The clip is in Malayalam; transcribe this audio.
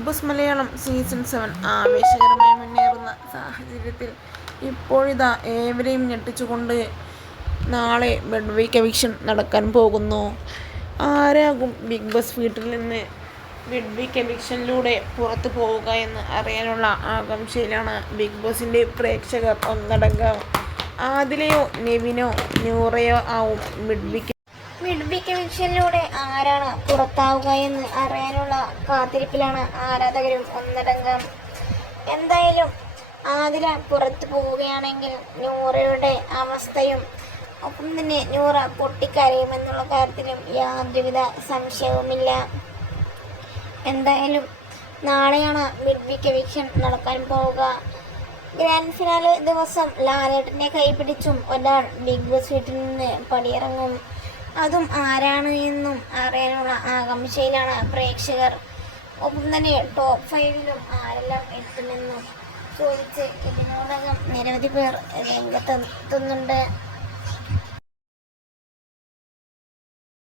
ബിഗ് ബോസ് മലയാളം സീസൺ 7 ആവേശകരമായി മുന്നേറുന്ന സാഹചര്യത്തിൽ ഇപ്പോഴിതാ ഏവരെയും ഞെട്ടിച്ചുകൊണ്ട് നാളെ ബെഡ് വീക്ക് എവിക്ഷൻ നടക്കാൻ പോകുന്നു. ആരാകും ബിഗ് ബോസ് വീട്ടിൽ നിന്ന് ബെഡ് വീക്ക് എവിക്ഷനിലൂടെ പുറത്തു പോവുക എന്ന് അറിയാനുള്ള ആകാംക്ഷയിലാണ് ബിഗ് ബോസിൻ്റെ പ്രേക്ഷകർ ഒന്നടങ്കം. ആദിലയോ നെവിനോ നൂറയോ ആവും മിഡ് വീക്ക് എവിക്ഷനിലൂടെ ആരാണ് പുറത്താവുക എന്ന് അറിയാനുള്ള കാത്തിരിപ്പിലാണ് ആരാധകരും ഒന്നടങ്കം. എന്തായാലും ആദില പുറത്തു പോവുകയാണെങ്കിൽ നൂറയുടെ അവസ്ഥയും ഒപ്പം തന്നെ നൂറ പൊട്ടിക്കരയുമെന്നുള്ള കാര്യത്തിലും യാതൊരുവിധ സംശയവുമില്ല. എന്തായാലും നാളെയാണ് മിഡ് വീക്ക് എവിക്ഷൻ നടക്കാൻ പോവുക. ഗ്രാൻഡ് ഫിനാലെ ദിവസം ലാലേട്ടനെ കൈപിടിച്ചും ഒരാൾ ബിഗ് ബോസ് വീട്ടിൽ നിന്ന് പടിയിറങ്ങും. അതും ആരാണ് എന്നും അറിയാനുള്ള ആകാംക്ഷയിലാണ് പ്രേക്ഷകർ. ഒപ്പം തന്നെ ടോപ്പ് 5 ആരെല്ലാം എത്തുമെന്നും ചോദിച്ച് ഇതിനോടകം നിരവധി പേർ രംഗത്തെത്തുന്നുണ്ട്.